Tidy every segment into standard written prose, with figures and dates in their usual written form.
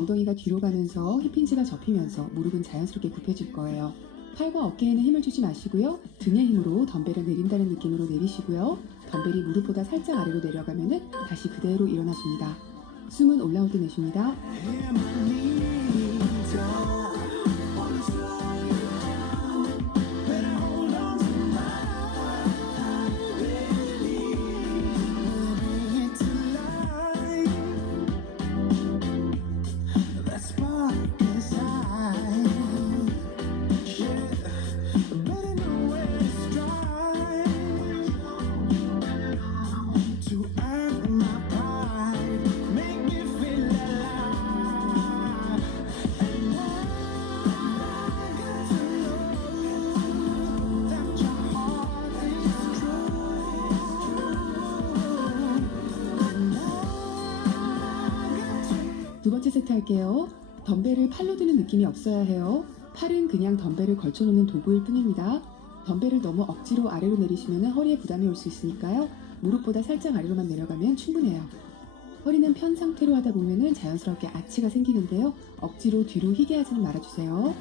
엉덩이가 뒤로 가면서 힙힌지가 접히면서 무릎은 자연스럽게 굽혀질 거예요. 팔과 어깨에는 힘을 주지 마시고요. 등의 힘으로 덤벨을 내린다는 느낌으로 내리시고요. 덤벨이 무릎보다 살짝 아래로 내려가면 다시 그대로 일어나줍니다. 숨은 올라올 때 내쉽니다. 두 번째 세트 할게요. 덤벨을 팔로 드는 느낌이 없어야 해요. 팔은 그냥 덤벨을 걸쳐놓는 도구일 뿐입니다. 덤벨을 너무 억지로 아래로 내리시면 허리에 부담이 올 수 있으니까요. 무릎보다 살짝 아래로만 내려가면 충분해요. 허리는 편 상태로 하다 보면 자연스럽게 아치가 생기는데요. 억지로 뒤로 휘게 하지는 말아주세요.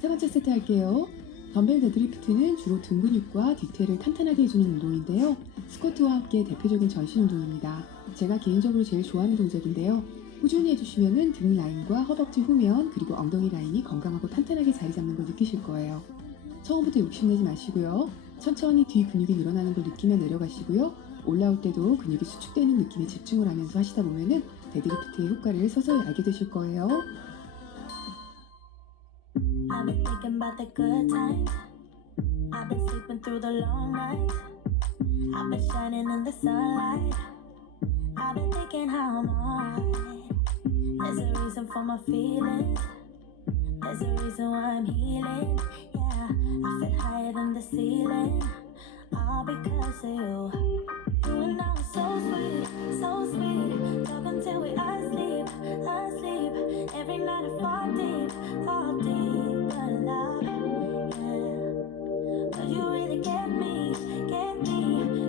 세 번째 세트 할게요. 덤벨 데드리프트는 주로 등 근육과 뒤태를 탄탄하게 해주는 운동인데요. 스쿼트와 함께 대표적인 전신 운동입니다. 제가 개인적으로 제일 좋아하는 동작인데요. 꾸준히 해주시면 등 라인과 허벅지 후면 그리고 엉덩이 라인이 건강하고 탄탄하게 자리 잡는 걸 느끼실 거예요. 처음부터 욕심내지 마시고요. 천천히 뒤 근육이 늘어나는 걸 느끼며 내려가시고요. 올라올 때도 근육이 수축되는 느낌에 집중을 하면서 하시다 보면 데드리프트의 효과를 서서히 알게 되실 거예요. I've been thinking about the good times. I've been sleeping through the long nights. I've been shining in the sunlight. I've been thinking how I'm alright. There's a reason for my feelings. There's a reason why I'm healing. Yeah, I feel higher than the ceiling. All because of you. You and I are so sweet, so sweet. Talking till we asleep, asleep. Every night I fall deep in love. Yeah. But you really get me,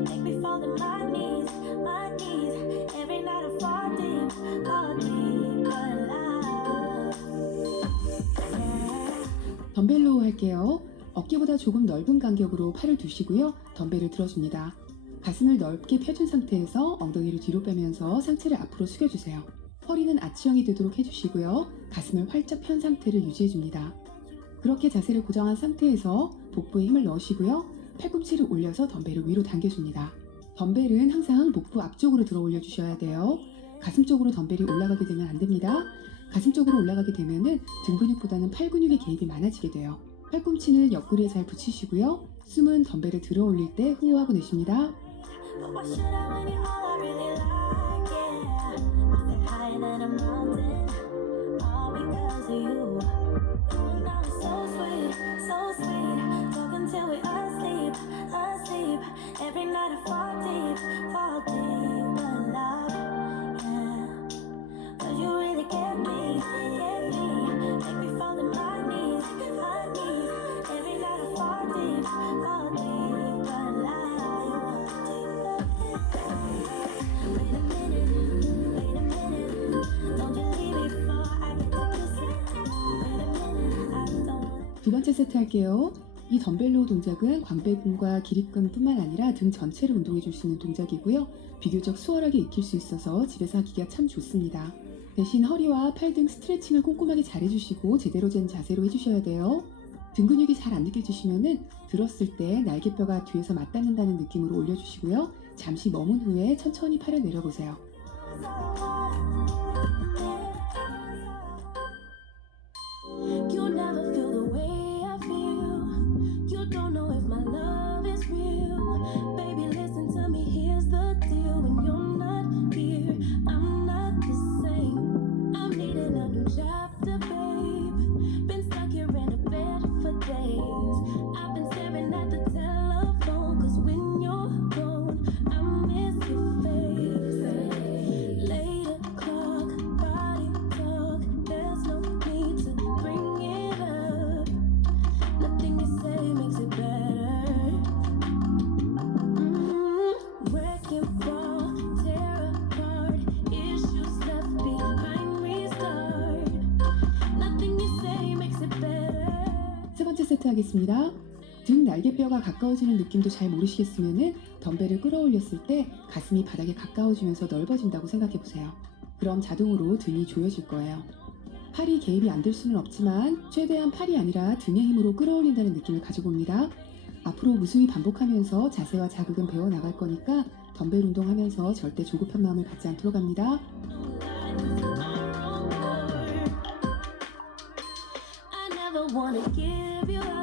make me fall to my knees, my knees. Every night I fall deep in love. Yeah. 덤벨로 할게요. 어깨보다 조금 넓은 간격으로 팔을 두시고요. 덤벨을 들어줍니다. 가슴을 넓게 펴준 상태에서 엉덩이를 뒤로 빼면서 상체를 앞으로 숙여주세요. 허리는 아치형이 되도록 해주시고요. 가슴을 활짝 편 상태를 유지해줍니다. 그렇게 자세를 고정한 상태에서 복부에 힘을 넣으시고요. 팔꿈치를 올려서 덤벨을 위로 당겨줍니다. 덤벨은 항상 복부 앞쪽으로 들어 올려주셔야 돼요. 가슴 쪽으로 덤벨이 올라가게 되면 안 됩니다. 가슴 쪽으로 올라가게 되면 등 근육보다는 팔 근육의 개입이 많아지게 돼요. 팔꿈치는 옆구리에 잘 붙이시고요. 숨은 덤벨을 들어 올릴 때 호흡하고 내쉽니다. But why should I when you're all I really like? Yeah, I feel higher than a mountain, all because of you. You and I are so sweet, so sweet. Talking till we asleep, asleep. Every night I fall deep in love. Yeah, 'cause you really get me, make me fall to my knees, my knees. Every night I fall deep in love. Wait a minute, don't you leave me before I get to kissing. Wait a minute, I don't. 두 번째 세트 할게요. 이 덤벨로 동작은 광배근과 기립근뿐만 아니라 등 전체를 운동해 줄 수 있는 동작이고요. 비교적 수월하게 익힐 수 있어서 집에서 하기가 참 좋습니다. 대신 허리와 팔 등 스트레칭을 꼼꼼하게 잘 해주시고 제대로 된 자세로 해주셔야 돼요. 등 근육이 잘 안 느껴지시면은 들었을 때 날개뼈가 뒤에서 맞닿는다는 느낌으로 올려주시고요. 잠시 머문 후에 천천히 팔을 내려보세요. You'll never feel the way I feel. You don't know if my love is real. Baby, listen to me, here's the deal. When you're not here, I'm not the same. I'm needing a new chapter, babe. Been stuck here in a bed for days. I've been staring at the telephone, cause when you're gone, I miss your face. Late o'clock, body talk, there's no need to bring it up. Nothing you say makes it better. Wrecking ball, tear apart, issues left behind, restart. Nothing you say makes it better. 세 번째 세트 하겠습니다. 등 날개뼈가 가까워지는 느낌도 잘 모르시겠으면은 덤벨을 끌어올렸을 때 가슴이 바닥에 가까워지면서 넓어진다고 생각해 보세요. 그럼 자동으로 등이 조여질 거예요. 팔이 개입이 안 될 수는 없지만 최대한 팔이 아니라 등의 힘으로 끌어올린다는 느낌을 가져봅니다. 앞으로 무수히 반복하면서 자세와 자극은 배워나갈 거니까 덤벨 운동하면서 절대 조급한 마음을 갖지 않도록 합니다. I never wanna give you up.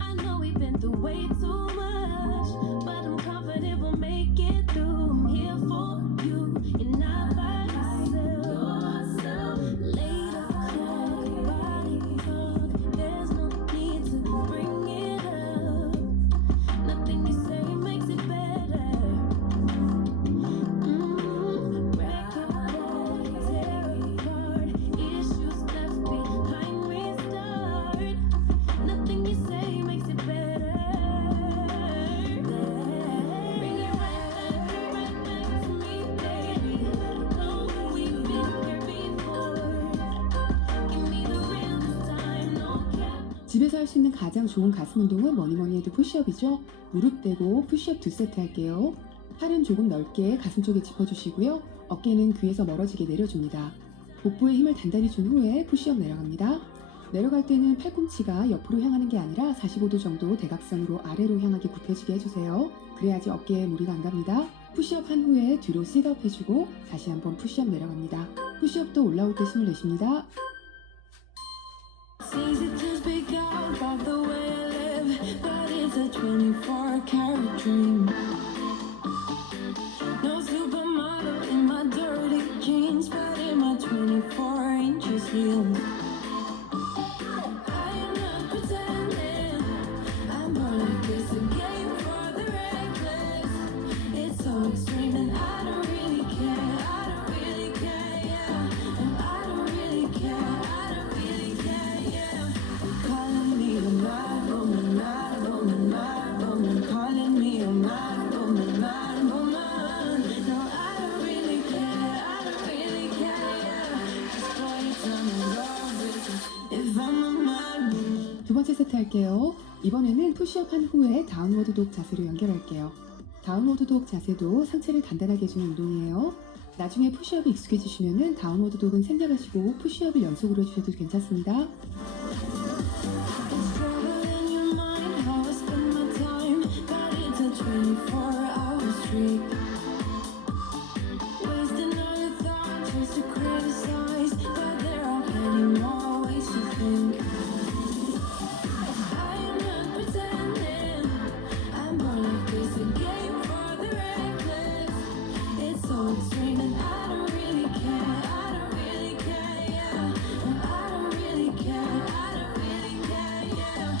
I know we've been through way too much, but I'm confident we'll make it through. I'm here for you, you're not by yourself. Late o'clock, body talk, there's no need to bring it up. Nothing you say makes it better. Wreck it all, tear apart, issues left behind, restart. Nothing you say makes it better. Bring it right back to me, baby. No, we've been here before. Give me the real this time, no cap. 집에서 할 수 있는 가장 좋은 가슴 운동은 뭐니뭐니 해도 푸시업이죠. 무릎 대고 푸시업 2세트 할게요. 팔은 조금 넓게 가슴 쪽에 짚어주시고요. 어깨는 귀에서 멀어지게 내려줍니다. 복부에 힘을 단단히 준 후에 푸시업 내려갑니다. 내려갈 때는 팔꿈치가 옆으로 향하는 게 아니라 45도 정도 대각선으로 아래로 향하게 굽혀지게 해주세요. 그래야지 어깨에 무리가 안 갑니다. 푸시업 한 후에 뒤로 셋업 해주고 다시 한번 푸시업 내려갑니다. 푸시업도 올라올 때 숨을 내쉽니다. It's easy to speak out about the way I live, but it's a 24-karat dream. No supermodel in my dirty jeans, but in my 24 inches heels. I am not pretending, I'm more like this, a game for the reckless. It's so extreme and I don't really care, I don't really care, yeah. And I don't really care, I don't really care, yeah. Calling me a mad woman, mad woman, mad woman. Calling me a mad woman, mad woman. No, I don't really care, I don't really care, yeah. Just for you tell me your business. If I'm a mad woman. 두 번째 세트 할게요. 이번에는 푸시업 한 후에 다운워드 독 자세로 연결할게요. 다운워드 독 자세도 상체를 단단하게 해주는 운동이에요. 나중에 푸시업이 익숙해지시면은 다운워드 독은 생략하시고 푸시업을 연속으로 해주셔도 괜찮습니다. It's trouble in your mind how I spend my time, but it's a 24-hour streak. Wasting all your thoughts just to criticize, but there are plenty more ways to think. I am not pretending, I'm more like this, a game for the reckless. It's so extreme and I don't really care, I don't really care, yeah. And I don't really care, I don't really care, yeah.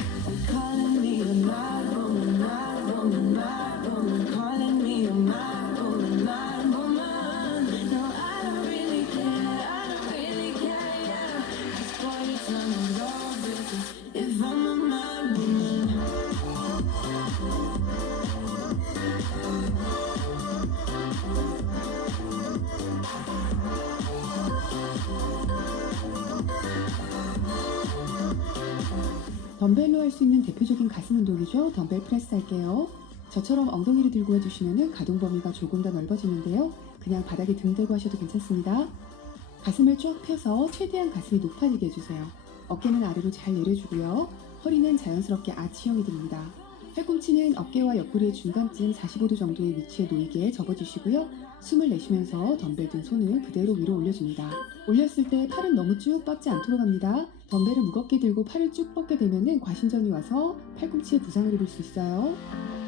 Calling me a mad woman, mad woman, mad woman. Calling me a mad woman, mad woman. No, I don't really care, I don't really care, yeah. Just for you tell me your business. If I'm a mad woman. 덤벨로 할 수 있는 대표적인 가슴 운동이죠. 덤벨 프레스 할게요. 저처럼 엉덩이를 들고 해주시면 가동 범위가 조금 더 넓어지는데요. 그냥 바닥에 등 대고 하셔도 괜찮습니다. 가슴을 쫙 펴서 최대한 가슴이 높아지게 해주세요. 어깨는 아래로 잘 내려주고요. 허리는 자연스럽게 아치형이 됩니다. 팔꿈치는 어깨와 옆구리의 중간쯤 45도 정도의 위치에 놓이게 접어주시고요. 숨을 내쉬면서 덤벨 든 손을 그대로 위로 올려줍니다. 올렸을 때 팔은 너무 쭉 뻗지 않도록 합니다. 덤벨을 무겁게 들고 팔을 쭉 뻗게 되면 과신전이 와서 팔꿈치에 부상을 입을 수 있어요.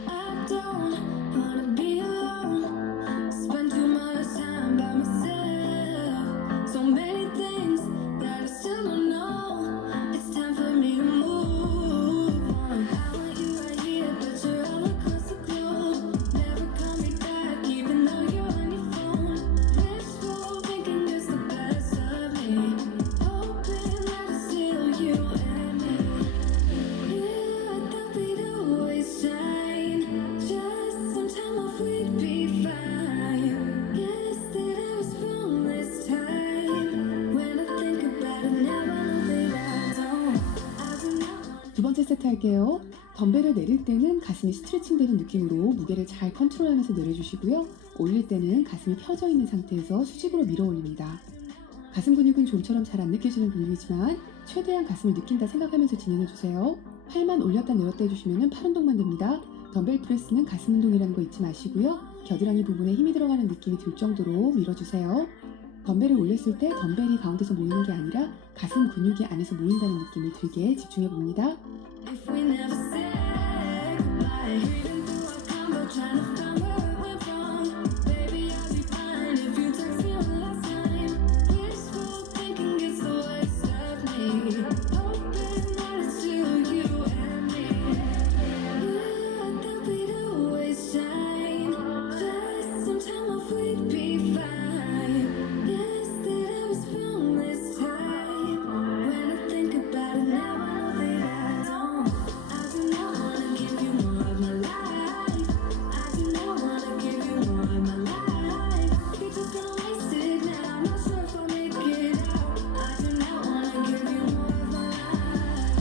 I don't wanna be alone. Spend too much time by myself. So many things that I still don't know. It's time for me to move on. I want you right here, but you're all across the globe. Never call me back, even though you're on your phone. Wishful thinking is the best of me. Hoping that it's still you and me. Yeah, I thought we'd always shine. Just some time off, we'd be fine. Guess that I was wrong this time. When I think about it now, I know that I don't. I do not. 두 번째 세트 할게요. 덤벨을 내릴 때는 가슴이 스트레칭 되는 느낌으로 무게를 잘 컨트롤하면서 내려주시고요. 올릴 때는 가슴이 펴져 있는 상태에서 수직으로 밀어 올립니다. 가슴 근육은 좀처럼 잘 안 느껴지는 근육이지만 최대한 가슴을 느낀다 생각하면서 진행해주세요. 팔만 올렸다 내렸다 해주시면 팔 운동만 됩니다. 덤벨 프레스는 가슴 운동이라는 거 잊지 마시고요. 겨드랑이 부분에 힘이 들어가는 느낌이 들 정도로 밀어주세요. 덤벨을 올렸을 때 덤벨이 가운데서 모이는 게 아니라 가슴 근육이 안에서 모인다는 느낌을 들게 집중해 봅니다. If we never said goodbye, reading through our combo, trying to find where it went wrong. Baby, I'll be fine if you text me one last time. Wishful thinking gets the worst of me. Hoping that it's still you and me. Yeah, I thought we'd always shine. Just some time off, we'd be fine. Guess that I was wrong this time. When I think about it now, I know that I don't. I do not wanna give you more of my life. I do not wanna give you more of my life. You're just gonna waste it now. Not sure if I'll make it out. I do not wanna give you more of my life.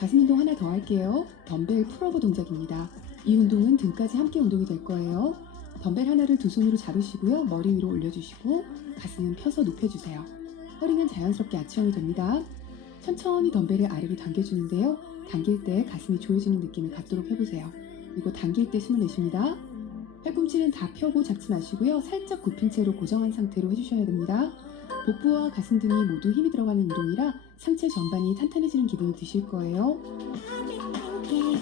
가슴 운동 하나 더 할게요. 덤벨 풀어브 동작입니다. 이 운동은 등까지 함께 운동이 될 거예요. 덤벨 하나를 두 손으로 잡으시고요. 머리 위로 올려주시고 가슴은 펴서 높여주세요. 허리는 자연스럽게 아치형이 됩니다. 천천히 덤벨을 아래로 당겨주는데요. 당길 때 가슴이 조여지는 느낌을 갖도록 해보세요. 그리고 당길 때 숨을 내쉽니다. 팔꿈치는 다 펴고 잡지 마시고요. 살짝 굽힌 채로 고정한 상태로 해주셔야 됩니다. 복부와 가슴 등이 모두 힘이 들어가는 운동이라 상체 전반이 탄탄해지는 기분이 드실 거예요. I've been thinking,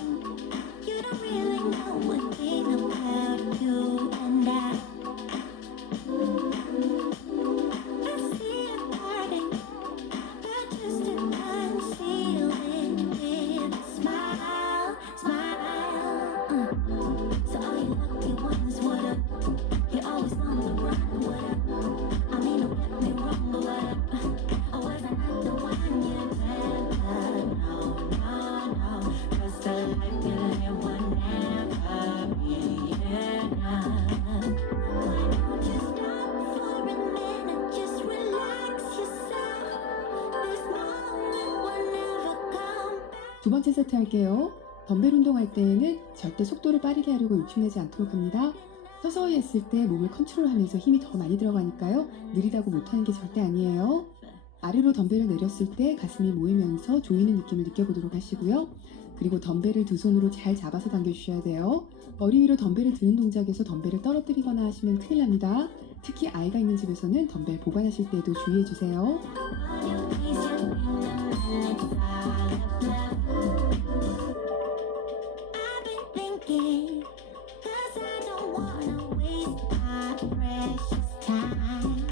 you don't really know one thing about you and I. I see it burning, but just to conceal it with a smile, smile. So all you lucky ones, what up? You're always on the run, what up? I mean, don't get me wrong, but what up? I wasn't the one you never know, no, no. 'Cause the life you live will never be enough. Why don't you stop for a minute, just relax yourself. This moment will never come back. 두 번째 세트 할게요. 덤벨 운동할 때에는 절대 속도를 빠르게 하려고 욕심내지 않도록 합니다. 서서히 했을 때 몸을 컨트롤하면서 힘이 더 많이 들어가니까요. 느리다고 못하는 게 절대 아니에요. 아래로 덤벨을 내렸을 때 가슴이 모이면서 조이는 느낌을 느껴보도록 하시고요. 그리고 덤벨을 두 손으로 잘 잡아서 당겨주셔야 돼요. 머리 위로 덤벨을 드는 동작에서 덤벨을 떨어뜨리거나 하시면 큰일 납니다. 특히 아이가 있는 집에서는 덤벨 보관하실 때에도 주의해주세요. On your knees, you're feeling it's all of love. I've been thinking, 'cause I don't wanna waste our precious time.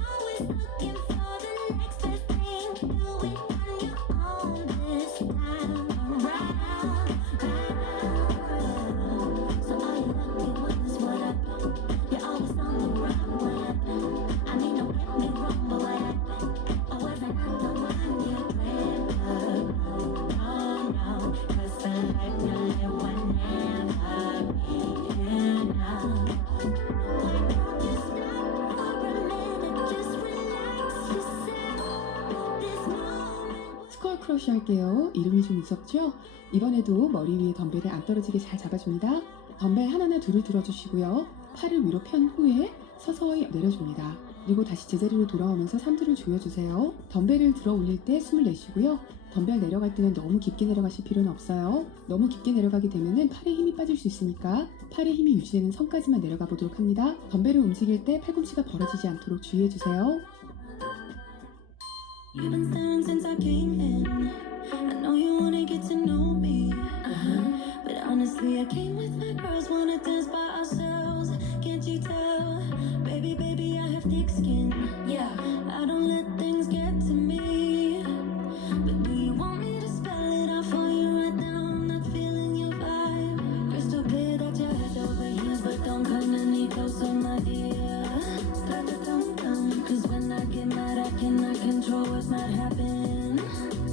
Always looking for the next best thing. Do it on your own this time around. So all you lucky ones, what up? You're always on the run, what up? I mean, don't get me wrong, but what up? I wasn't the one you ever know, no, no. 'Cause the life you live will never be enough. Why don't you stop for a minute, just relax yourself. This moment. 스컬 크러쉬 할게요. 이름이 좀 무섭죠? 이번에도 머리 위에 덤벨을 안 떨어지게 잘 잡아줍니다. 덤벨 하나나 둘을 들어주시고요. 팔을 위로 편 후에 서서히 내려줍니다. 그리고 다시 제자리로 돌아오면서 삼두를 조여주세요. 덤벨을 들어 올릴 때 숨을 내쉬고요. 덤벨 내려갈 때는 너무 깊게 내려가실 필요는 없어요. 너무 깊게 내려가게 되면 팔에 힘이 빠질 수 있으니까 팔에 힘이 유지되는 선까지만 내려가 보도록 합니다. 덤벨을 움직일 때 팔꿈치가 벌어지지 않도록 주의해주세요. You've been staring since I came in. I know you wanna get to know me. But honestly, I came with my girls, wanna dance by ourselves. Can't you tell? Baby, baby, I have thick skin. Yeah, I don't let things get to me. But do you want me to spell it out for you right now? I'm not feeling your vibe. Crystal clear that you're head over heels, but don't come any closer, my dear. Dum-dum-dum. 'Cause when I get mad, I cannot control what might happen.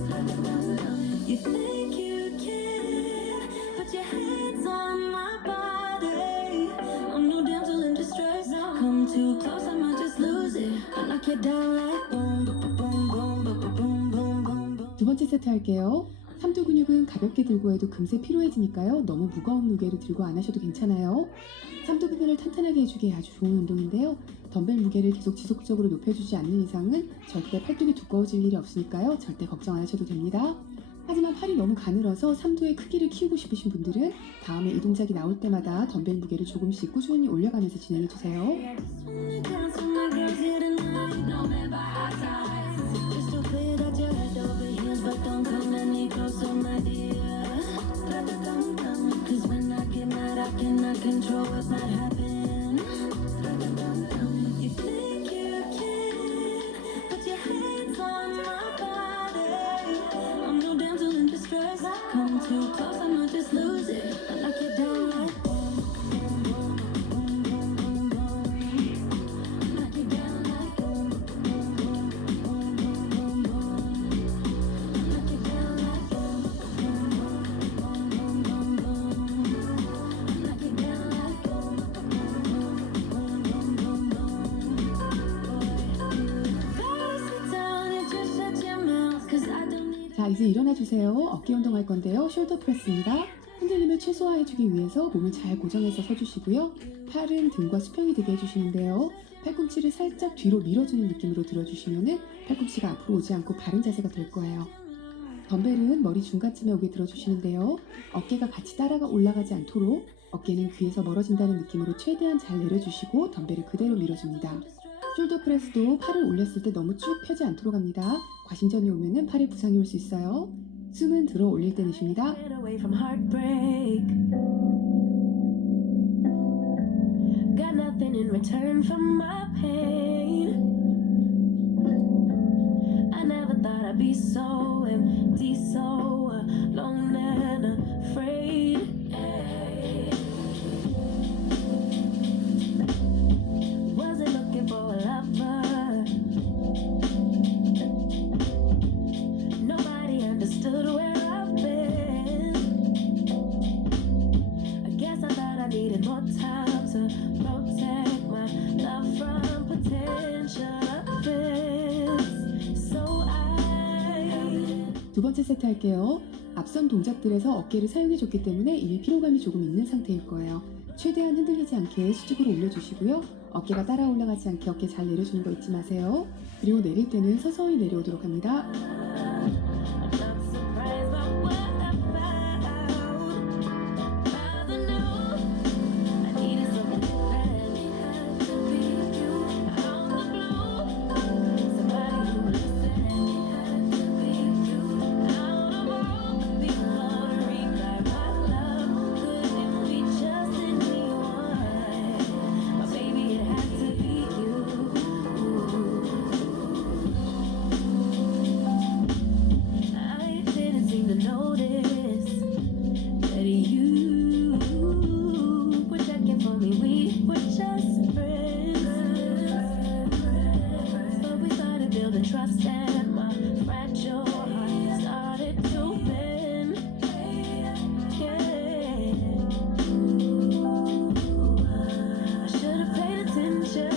Dum-dum-dum. You think you can put your hands on my body? I'm no damsel in distress. Come too close, I might just lose it. I knock you down like boom, boom, boom, boom, boom, boom, boom, boom, boom. 두 번째 세트 할게요. 삼두 근육은 가볍게 들고 해도 금세 피로해지니까요. 너무 무거운 무게를 들고 안 하셔도 괜찮아요. 삼두 부분을 탄탄하게 해주기에 아주 좋은 운동인데요. 덤벨 무게를 계속 지속적으로 높여주지 않는 이상은 절대 팔뚝이 두꺼워질 일이 없으니까요. 절대 걱정 안 하셔도 됩니다. 하지만 팔이 너무 가늘어서 삼두의 크기를 키우고 싶으신 분들은 다음에 이 동작이 나올 때마다 덤벨 무게를 조금씩 꾸준히 올려가면서 진행해주세요. I just wanna dance with my girls here tonight. No man by our sides. Just so clear that you're head over heels, but don't come any closer, my dear. Dum-dum-dum. 'Cause when I get mad, I cannot control what might happen. Dum-dum-dum. You think you can put your hands on my body? I'm no damsel in distress. Come too close, I might just lose it. I knock you down like boom, boom, boom, boom, boom, boom, boom. Knock you down like boom, boom, boom, boom, boom, boom, boom. Knock you down like boom, boom, boom, boom, boom, boom, boom. Knock you down like boom, boom, boom, boom, boom, boom, boom. Boy, sit down and just shut your mouth, 'cause I don't need. 자, 이제 일어나 주세요. 어깨 운동할 건데요. 숄더 프레스입니다. 흔들림을 최소화해주기 위해서 몸을 잘 고정해서 서주시고요. 팔은 등과 수평이 되게 해주시는데요. 팔꿈치를 살짝 뒤로 밀어주는 느낌으로 들어주시면 팔꿈치가 앞으로 오지 않고 바른 자세가 될 거예요. 덤벨은 머리 중간쯤에 오게 들어주시는데요. 어깨가 같이 따라가 올라가지 않도록 어깨는 귀에서 멀어진다는 느낌으로 최대한 잘 내려주시고 덤벨을 그대로 밀어줍니다. 숄더 프레스도 팔을 올렸을 때 너무 쭉 펴지 않도록 합니다. 과신전이 오면 팔에 부상이 올 수 있어요. 숨은 들어 올릴 때 내쉽니다. Get away from heartbreak. Got nothing in return from my pain. I never thought I'd be so empty, so alone and afraid. Wasn't looking for a lover. Nobody understood where I've been. I guess I thought I needed more time to protect my love from potential offense. So I. 두 번째 세트 할게요. 앞선 동작들에서 어깨를 사용해줬기 때문에 이미 피로감이 조금 있는 상태일 거예요. 최대한 흔들리지 않게 수직으로 올려주시고요. 어깨가 따라 올라가지 않게 어깨 잘 내려주는 거 잊지 마세요. 그리고 내릴 때는 서서히 내려오도록 합니다. I'm not surprised by what I found. Cause I knew I needed something different. It had to be you out the blue. Somebody who listened. It had to be you out of all the people to reply my love. Couldn't be just anyone. But baby, it had to be you. I didn't seem to notice that you were checking for me. We were just friends, but we started building trust, and my fragile heart started to bend. Yeah, I should have paid attention.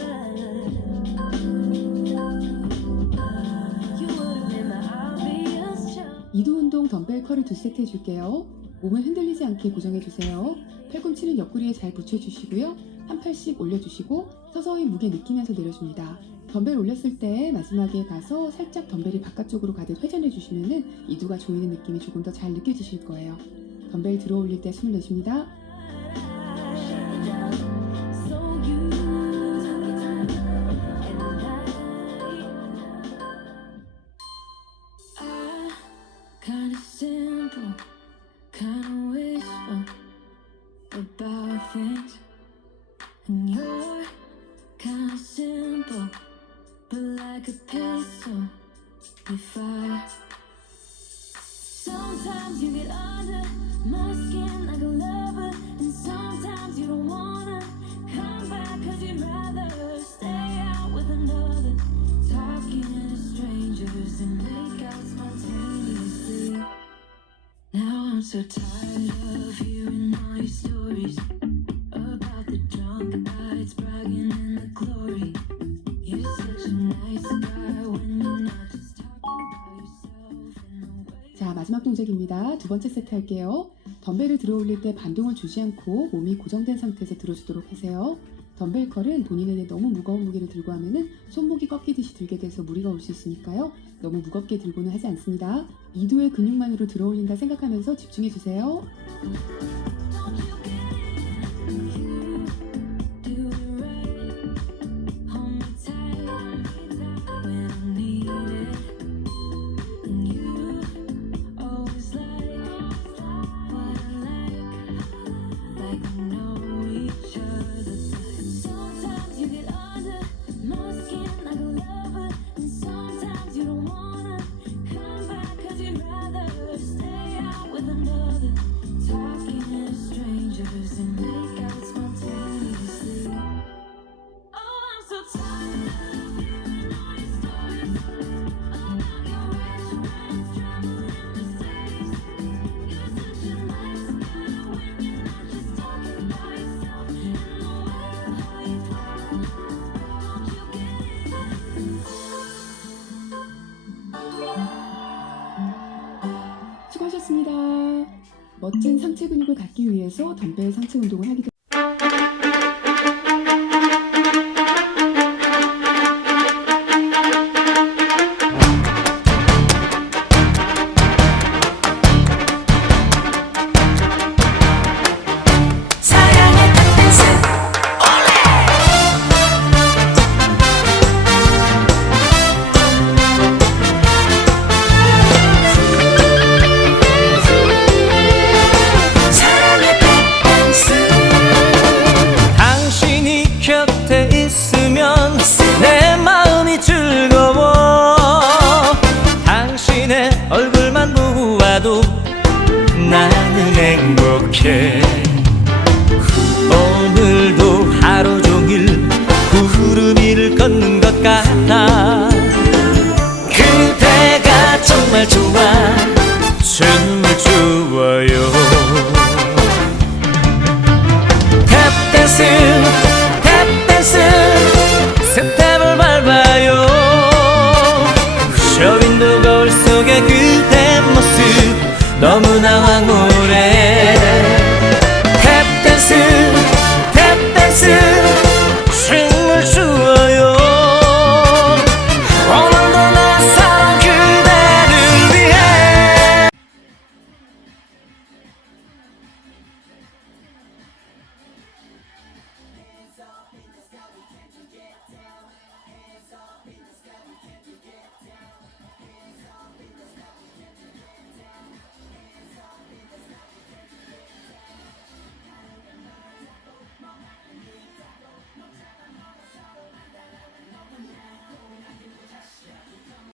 You would have been the obvious choice. 이두 운동 덤벨 컬을 2세트 해줄게요. 몸을 흔들리지 않게 고정해주세요. 팔꿈치는 옆구리에 잘 붙여주시고요. 한 팔씩 올려주시고 서서히 무게 느끼면서 내려줍니다. 덤벨 올렸을 때 마지막에 가서 살짝 덤벨이 바깥쪽으로 가듯 회전해 주시면은 이두가 조이는 느낌이 조금 더 잘 느껴지실 거예요. 덤벨 들어 올릴 때 숨을 내쉽니다. Kinda simple, kinda wishful about things, and you're kinda simple, but like a pistol, you fire. Sometimes you get under my skin like a lover, and sometimes you don't wanna come back 'cause you'd rather stay out with another, talking to strangers and make out spontaneously. Now I'm so tired of hearing all your stories about the drunk nights, bragging in the glory. You're such a nice guy when you're not just talking about yourself in a way. 자, 마지막 동작입니다. 두 번째 세트 할게요. 덤벨을 들어 올릴 때 반동을 주지 않고 몸이 고정된 상태에서 들어주도록 하세요. 덤벨 컬은 본인에게 너무 무거운 무게를 들고 하면은 손목이 꺾이듯이 들게 돼서 무리가 올 수 있으니까요. 너무 무겁게 들고는 하지 않습니다. 이두의 근육만으로 들어 올린다 생각하면서 집중해 주세요. Don't you get it? You do it right. Hold me tight when I need it. And you always like what I like we know each other. Sometimes you get under my skin like a lover, and sometimes you don't wanna come back 'cause you'd rather stay out with another, talking to strangers and make out spontaneously. Oh, I'm so tired of hearing all your stories about your rich friends traveling the States. You're such a nice guy when you're not just talking about yourself and the way how you talk. Don't you get it? 수고하셨습니다. 멋진 상체 근육을 갖기 위해서 덤벨 상체 운동을 하기 사랑의 댄스 사랑의 댄스. 당신이 곁에 있으면 내 마음이 즐거워. 당신의 얼굴만 보아도 나는 행복해. 오늘도 하루 종일 구름 위를 걷는 것 같아. 그대가 정말 좋아, 정말 좋아요. 탭댄스 탭댄스 스텝을 밟아요. 쇼윈도 거울 속의 그대 모습 너무나